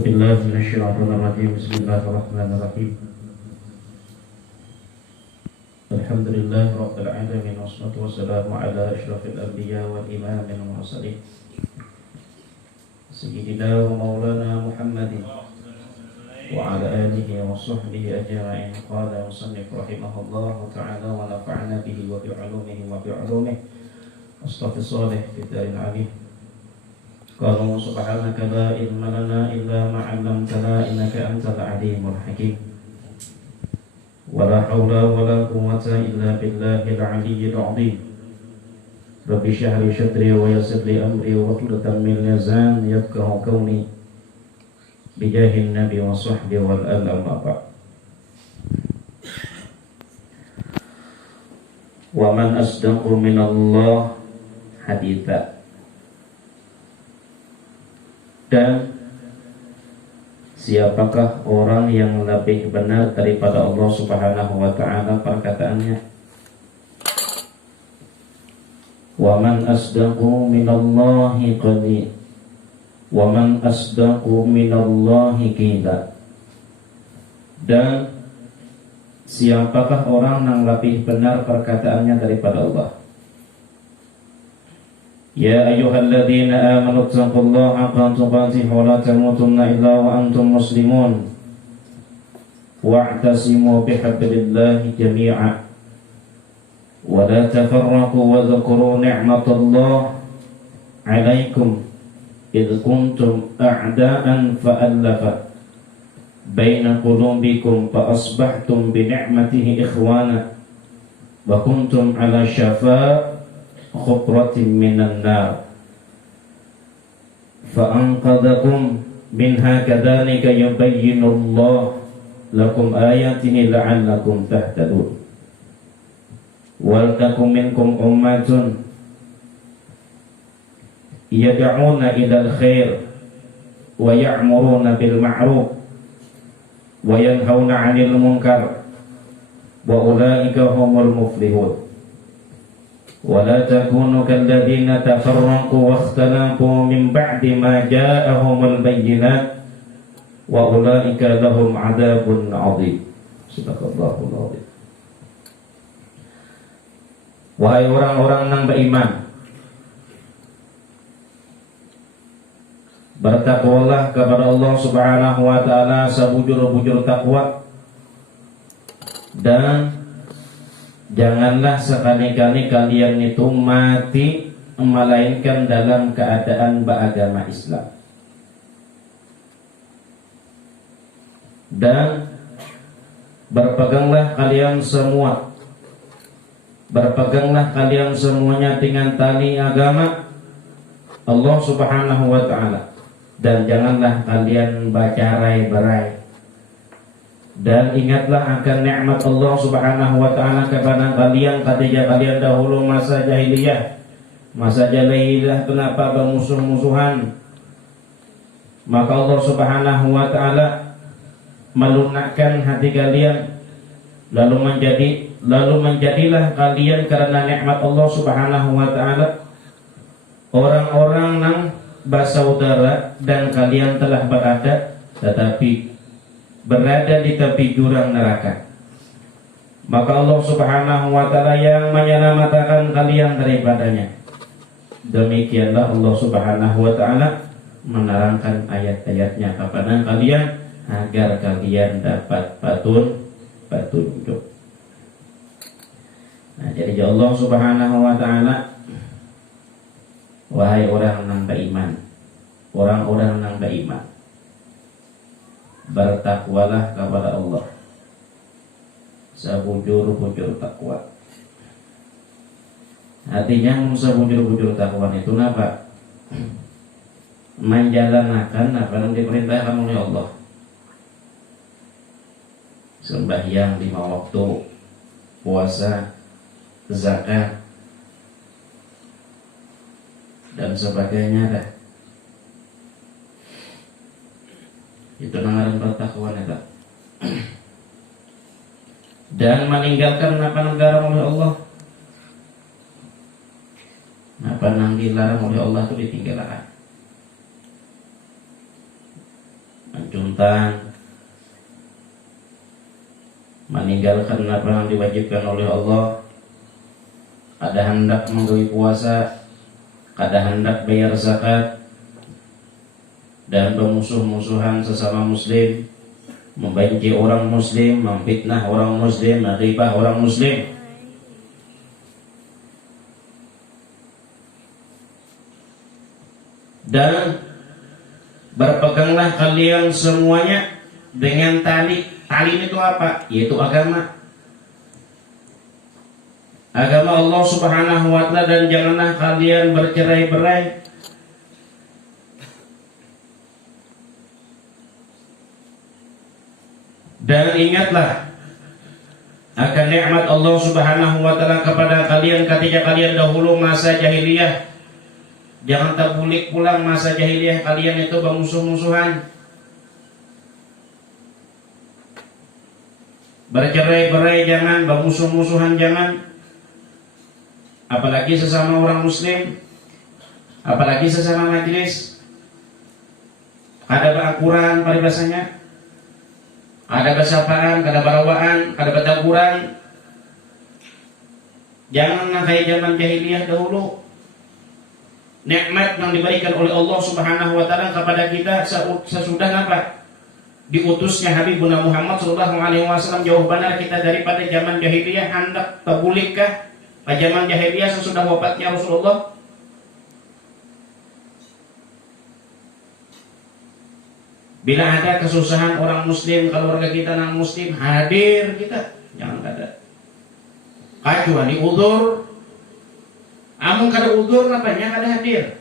أعوذ بالله من الشيطان الرجيم بسم الله الرحمن الرحيم الحمد لله رب العالمين والصلاة والسلام على أشرف الأنبياء والإمام المرسلين سيدنا ومولانا محمد وعلى آله وصحبه أجمعين. قال المصنف رحمه الله تعالى ونفعنا به وبعلومه وبعلومه أصطفى الصالح في الدار العليم. قال سبحانك لا علم لنا إلا ما علمتنا إنك أنت العليم الحكيم ولا حول ولا قوة إلا بالله العلي العظيم. رب اشرح لي صدري ويسر لي أمري واحلل من لساني يفقهوا قولي بجاه النبي وصحبه والآل أما بعد. ومن أصدق من الله حديثا. Dan siapakah orang yang lebih benar daripada Allah Subhanahu wa ta'ala perkataannya? Wa man asdaqu minallahi qila. Wa man asdaqu minallahi qila. Dan siapakah orang yang lebih benar perkataannya daripada Allah? Ya ayyuhalladzina amanu taqullaha haqqa tuqatih wa la tamutunna illa wa antum muslimun wa'tasimu bihablillahi jami'a wa la tafarraqu wa dhkuru ni'matallahi 'alaikum idh kuntum a'da'an fa'alafa baina qulubikum fa asbahtum bi ni'matihi ikhwana wa kuntum 'ala syafa khufratin minan nar fa'anqadhakum minha kadzalika yubayyinullahu lakum ayatihi la'allakum tahtadun. Wal takum minkum ummatun yad'una ilal khair wa ya'muruna bil ma'ruf wa yanhauna 'anil munkar wa ulaika humul muflihun. ولا تكونوا كالذين تفرقوا واختلفوا من بعد ما جاءهم البينات وأولئك لهم عذاب عظيم. Subhanallahul azim. Wahai orang-orang yang beriman, bertakwalah kepada Allah Subhanahu wa taala sebujur-bujur takwa, dan janganlah sekali-kali kalian itu mati melainkan dalam keadaan beragama Islam. Dan berpeganglah kalian semuanya dengan tali agama Allah Subhanahu wa ta'ala, dan janganlah kalian bercerai-berai. Dan ingatlah akan nikmat Allah Subhanahu wa ta'ala kepada kalian ketika kalian dahulu masa jahiliyah. Masa jahiliyah kenapa bermusuh-musuhan? Maka Allah Subhanahu wa ta'ala melunakkan hati kalian, lalu menjadilah kalian karena nikmat Allah Subhanahu wa ta'ala orang-orang yang bersaudara, dan kalian telah berada di tepi jurang neraka. Maka Allah Subhanahu wa ta'ala yang menyelamatkan kalian daripadanya. Demikianlah Allah Subhanahu wa ta'ala menerangkan ayat-ayatnya kepada kalian agar kalian dapat petunjuk. Nah, jadi Allah Subhanahu wa ta'ala, wahai orang yang beriman, orang-orang yang beriman, bertakwalah kepada Allah sebujur-bujur takwa. Artinya sebujur-bujur takwa itu apa? Menjalankan apa yang diperintahkan oleh Allah. Sembahyang 5 waktu, puasa, zakat, dan sebagainya dah. Itu ngaran bertakwa itu. Dan meninggalkan apa yang dilarang oleh Allah. Apa yang dilarang oleh Allah itu ditinggalkan. spontan, meninggalkan apa yang diwajibkan oleh Allah, kada hendak menggawi puasa, kada hendak bayar zakat, dan bermusuh-musuhan sesama muslim, membenci orang muslim, memfitnah orang muslim, menghibah orang muslim. Dan berpeganglah kalian semuanya dengan tali. Tali itu apa? Yaitu agama. Agama Allah Subhanahu wa ta'ala, dan janganlah kalian bercerai-berai. Dan ingatlah akan nikmat Allah Subhanahu wa ta'ala kepada kalian ketika kalian dahulu masa jahiliyah. Jangan terbulik pulang masa jahiliyah kalian itu bermusuh-musuhan, bercerai-berai jangan, bermusuh-musuhan jangan. Apalagi sesama orang muslim, apalagi sesama majelis. Ada berankuran paribasanya, ada bersapaan, ada barawaan, ada betaguran. Jangan kayak zaman jahiliyah dahulu. Nikmat yang diberikan oleh Allah Subhanahu wa ta'ala kepada kita sesudah apa? Diutusnya Habibuna Muhammad sallallahu alaihi wasallam. Jauh benar kita daripada zaman jahiliyah. Hendak terbulikkah pada zaman jahiliyah sesudah wafatnya Rasulullah? Bila ada kesusahan orang muslim, keluarga kita non muslim, hadir kita, jangan ada. Kecuali udzur. Amun kada udzur apanya kada hadir.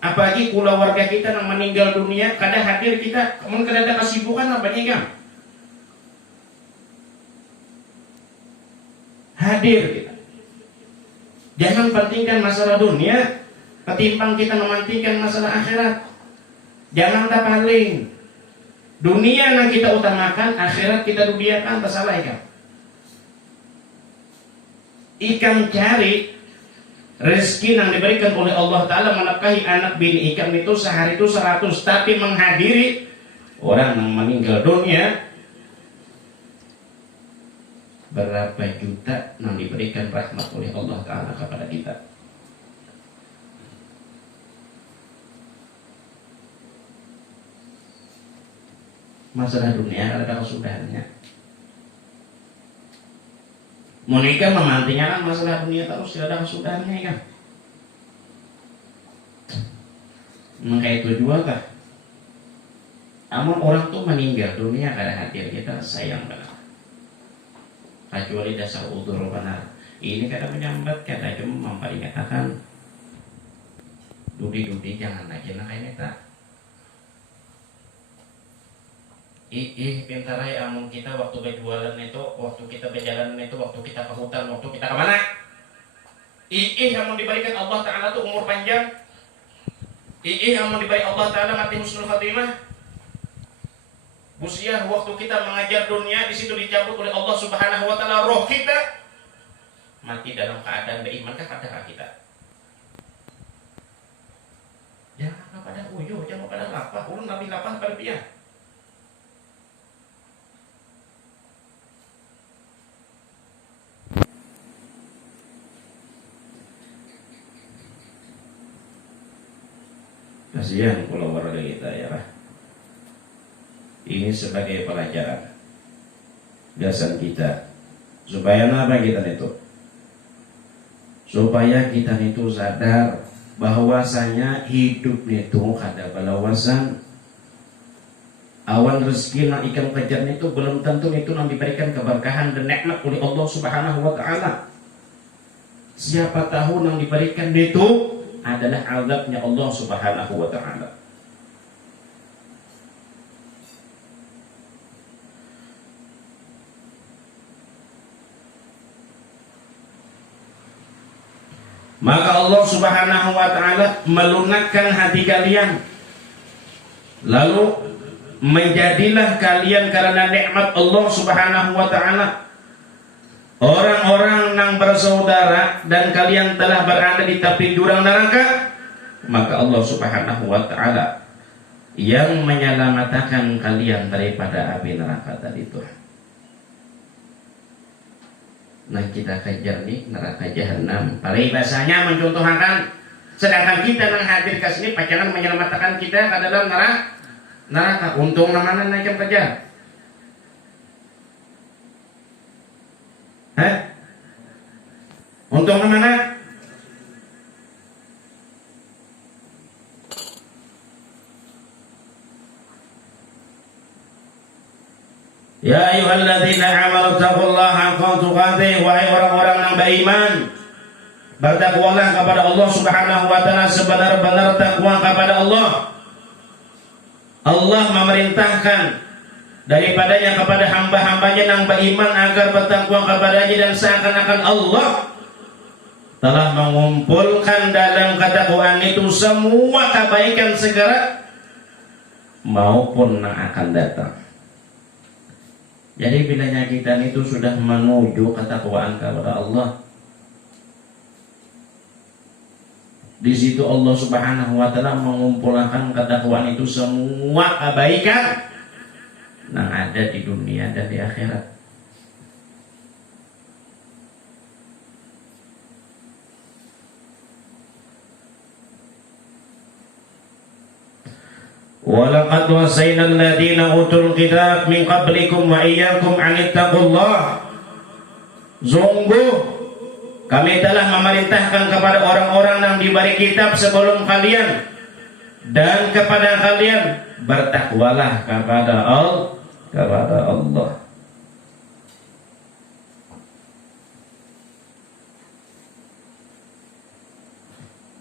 Apalagi keluarga kita yang meninggal dunia kada hadir kita, amun kada ada kesibukan apanya kan? Hadir kita. Jangan pentingkan masalah dunia ketimbang kita mementingkan masalah akhirat. Jangan tak paling. Dunia yang kita utamakan, akhirat kita dudiakan, tersalah kan? Ikan cari rezeki yang diberikan oleh Allah Ta'ala menafkahi anak bini ikan itu sehari itu 100, tapi menghadiri orang yang meninggal dunia berapa juta yang diberikan rahmat oleh Allah Ta'ala kepada kita. Masalah dunia ada kesudahannya. Menikah memantinya kan masalah dunia terus tidak ada kesudahannya kan. Maka itu juga kah? Amun orang tuh meninggal dunia kada hadir kita sayang benar. Kecuali dasar udzur benar. Ini kada menyambat, kada cuma memperingatkan. Dudi jangan lagi nak ini tak. Pintarai amun kita waktu berjualan itu, waktu kita berjalan itu, waktu kita ke hutan, waktu kita kemana? Amun diberikan Allah Ta'ala tuh umur panjang. Amun diberi Allah Ta'ala mati husnul khatimah. Busiah waktu kita mengajar dunia, di situ dicabut oleh Allah Subhanahu wa Ta'ala roh kita. Mati dalam keadaan beriman kah pada kita? Jangan kepada uyuh, jangan kepada lapah. Ulun nabi lapah pada dia. Kasihan kalau warga kita ya lah. Ini sebagai pelajaran dasar kita supaya apa kita itu? Supaya kita itu sadar bahwasanya hidup itu ada balawasan. Awan rezeki yang ikan kejar itu belum tentu itu yang diberikan keberkahan dan nikmat oleh Allah Subhanahu wa Ta'ala. Siapa tahu yang diberikan itu adalah azabnya Allah Subhanahu wa Ta'ala. Maka Allah Subhanahu wa Ta'ala melunakkan hati kalian, lalu menjadilah kalian karena nikmat Allah Subhanahu wa Ta'ala orang-orang yang bersaudara, dan kalian telah berada di tepi jurang neraka. Maka Allah Subhanahu wa Ta'ala yang menyelamatkan kalian daripada api neraka tadi itu. Nah kita kejar nih neraka jahanam. Paling bahasanya mencontohkan, sedangkan kita yang hadir ke sini pacaran menyelamatkan kita ke dalam neraka. Untung mana naik kerja? Untung mana? Ya ayyuhalladzina amanu taqullaha haqqa tuqatih, wahai orang-orang yang beriman, bertakwalah kepada Allah Subhanahu wa taala sebenar-benar takwa kepada Allah. Allah memerintahkan daripadanya kepada hamba-hambanya yang beriman agar bertakwa kepadanya, dan seakan-akan Allah telah mengumpulkan dalam ketakwaan itu semua kebaikan segera maupun yang akan datang. Jadi bilanya kita itu sudah menuju ketakwaan kepada Allah, di situ Allah Subhanahu wa taala mengumpulkan ketakwaan itu semua kebaikan yang ada di dunia dan di akhirat. Walaqad wasayna alladziina utul kitab min qablikum wa iyyakum an ittaqullah. Sungguh kami telah memerintahkan kepada orang-orang yang diberi kitab sebelum kalian dan kepada kalian, bertakwalah kepada Allah.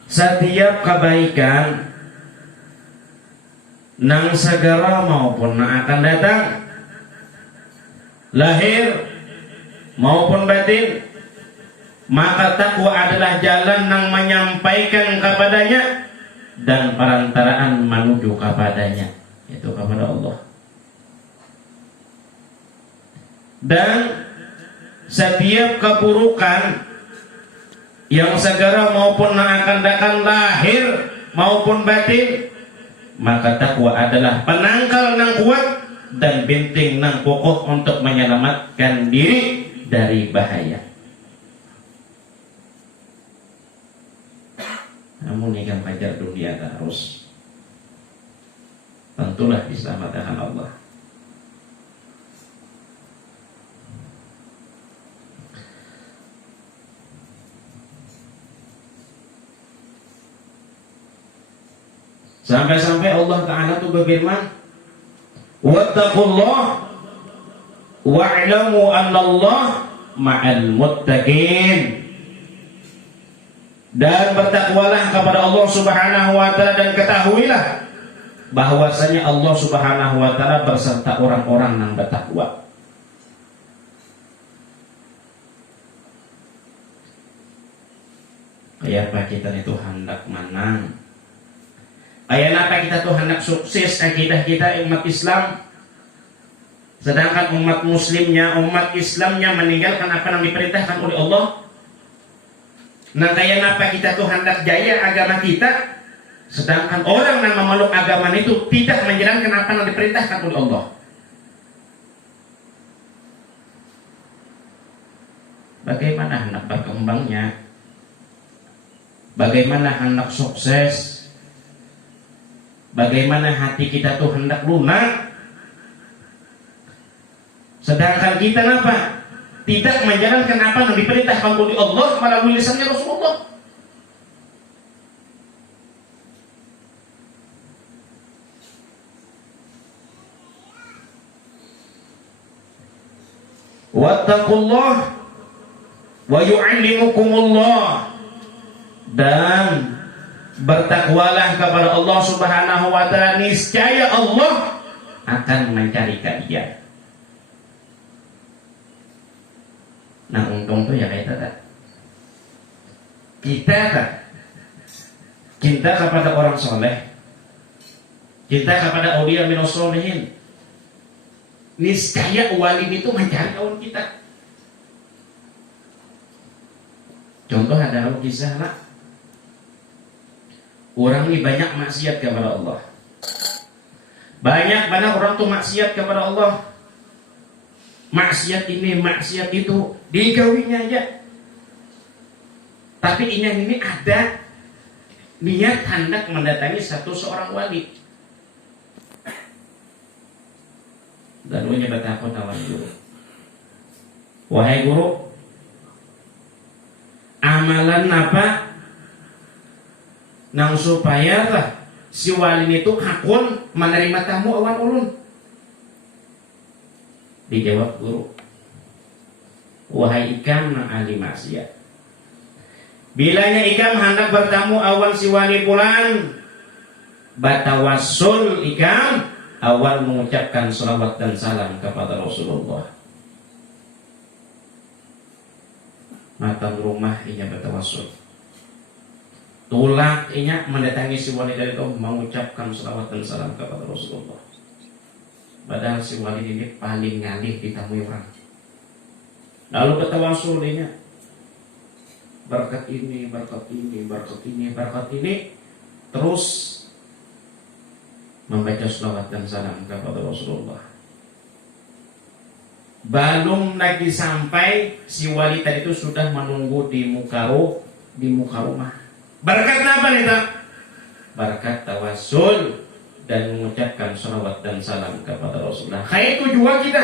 Setiap kebaikan nang segera maupun nang akan datang, lahir maupun batin, maka takwa adalah jalan yang menyampaikan kepadanya dan perantaraan menuju kepadanya, itu kepada Allah. Dan setiap keburukan yang segera maupun yang akan datang, lahir maupun batin, maka takwa adalah penangkal yang kuat dan benteng yang kokoh untuk menyelamatkan diri dari bahaya. Namun yang fajar dunia harus tentulah diselamatkan Allah. Sampai-sampai Allah Ta'ala itu berfirman, wattaqullah wa'lamu annallah ma'al muttaqin. Dan bertakwalah kepada Allah Subhanahu wa taala, dan ketahuilah bahwasanya Allah Subhanahu wa taala berserta orang-orang yang bertakwa. Kayak apa kita itu hendak menang, kayak apa kita tuh hendak sukses akidah kita umat Islam, sedangkan umat muslimnya, umat Islamnya meninggalkan apa yang diperintahkan oleh Allah. Nah kayak apa kita tuh hendak jaya agama kita, sedangkan orang yang memeluk agama itu tidak menjalankan apa yang diperintahkan oleh Allah. Bagaimana hendak berkembangnya? Bagaimana hendak sukses? Bagaimana hati kita tuh hendak lunak, sedangkan kita apa? Tidak menjalankan apa yang diperintahkan oleh Allah melalui lisannya Rasulullah. Wattaqullah wa yu'allimukumullah, dan bertakwalah kepada Allah Subhanahu wa taala, niscaya Allah akan mencari kalian. Nah untung tuh ya kita cinta kepada orang soleh, cinta kepada aulia minus solihin, niscaya wali itu mencari kawan kita. Contoh ada kisah lah, orang ini banyak maksiat kepada Allah, Banyak mana orang tuh maksiat kepada Allah. Maksiat ini, maksiat itu, digawinya aja. Tapi ini ada niat hendak mendatangi seorang wali. Dan lu nyebat aku tawan guru. Wahai guru, amalan apa nang supaya lah si wali itu hakun menerima tamu awan ulun? Dijawab guru, wahai ikam nang ahli maksiat, bilanya ikam hendak bertamu awan si wali pulan, batawassul ikam awal mengucapkan salawat dan salam kepada Rasulullah. Matang rumah inya bertawassul, tulak inya mendatangi si wali dari itu mengucapkan salawat dan salam kepada Rasulullah. Padahal si wali ini paling ngalih ditamui orang. Lalu bertawassul inya, berkat ini, berkat ini, berkat ini, berkat ini, terus membaca salawat dan salam kepada Rasulullah. Belum lagi sampai si wali tadi itu sudah menunggu di muka rumah. Berkat apa nih tak? Berkat tawassul dan mengucapkan salawat dan salam kepada Rasulullah. Kayak itu juga kita.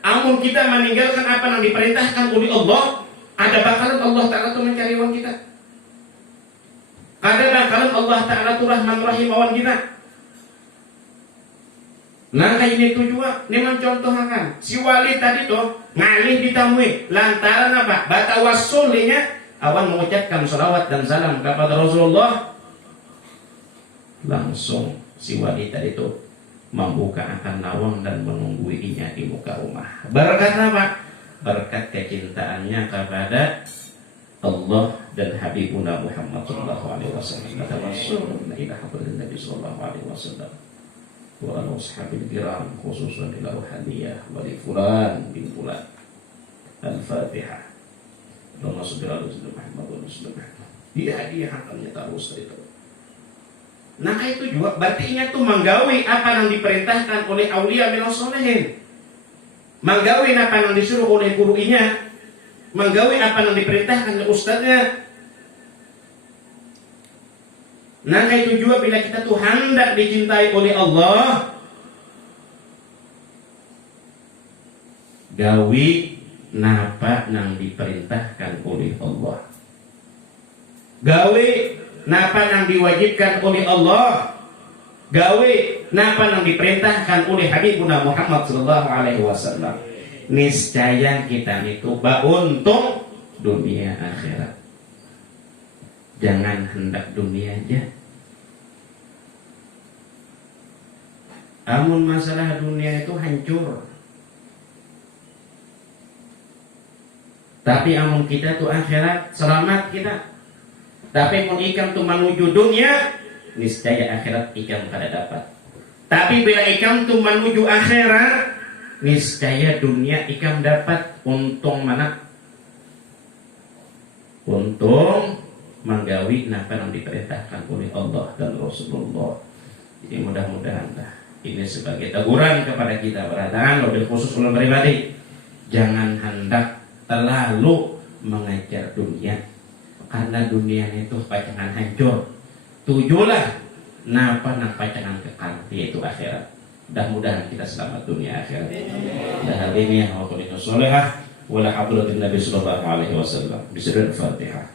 Amun kita meninggalkan apa yang diperintahkan oleh Allah, ada bakalan Allah Ta'ala itu mencari wan kita. Ada bakalan Allah Ta'ala itu rahman rahim awan kita. Nah kayak ini tuh juga, ini mencontohkan si wali tadi tuh ngalih ditamui lantaran apa? Batawassulinya awan mengucapkan salawat dan salam kepada Rasulullah. Langsung si wali tadi tuh membuka akan lawang dan menungguinya di muka rumah. Berkat apa? Berkat kecintaannya kepada Allah dan Habibuna Muhammad sallallahu alaihi wasallam. Tawassul ila hadratin Nabi sallallahu alaihi wasallam. Wa ala ashabil kiram khususan ila ruhaniyah wa li fulan bin fulan. Al-Fatihah. Allahumma shalli ala sayyidina Muhammad wa sallam. Dia akan terus itu. Nah itu juga berarti itu menggawi apa yang diperintahkan oleh aulia minas sholihin. Menggawi apa yang disuruh oleh gurunya. Menggawi apa yang diperintahkan oleh ustadznya. Nah itu juga bila kita tuh hendak dicintai oleh Allah, gawi napa yang diperintahkan oleh Allah, gawi napa yang diwajibkan oleh Allah, gawe napa yang diperintahkan oleh Habibuna Muhammad sallallahu alaihi wasallam. Niscaya kita itu beruntung dunia akhirat. Jangan hendak dunia aja. Amun masalah dunia itu hancur. Tapi amun kita tuh akhirat selamat kita. Tapi mun ikam tuh menuju dunia, niscaya akhirat ikam kada dapat. Tapi bila ikam tuh menuju akhirat, niscaya dunia ikam dapat. Untung mana? Untung menggawi napa yang diperintahkan oleh Allah dan Rasulullah. Jadi mudah-mudahan ini sebagai teguran kepada kita beradaban, lebih khusus ulun pribadi. Jangan hendak terlalu mengejar dunia. Karena dunia itu pacangan hancur. Tujulah napa nang pacangan kekal, yaitu akhirat. Mudah-mudahan kita selamat dunia akhirat. Dan hal ini yang aku solehah wala hadratin Nabi sallallahu alaihi wasallam. Bismillahirrahmanirrahim.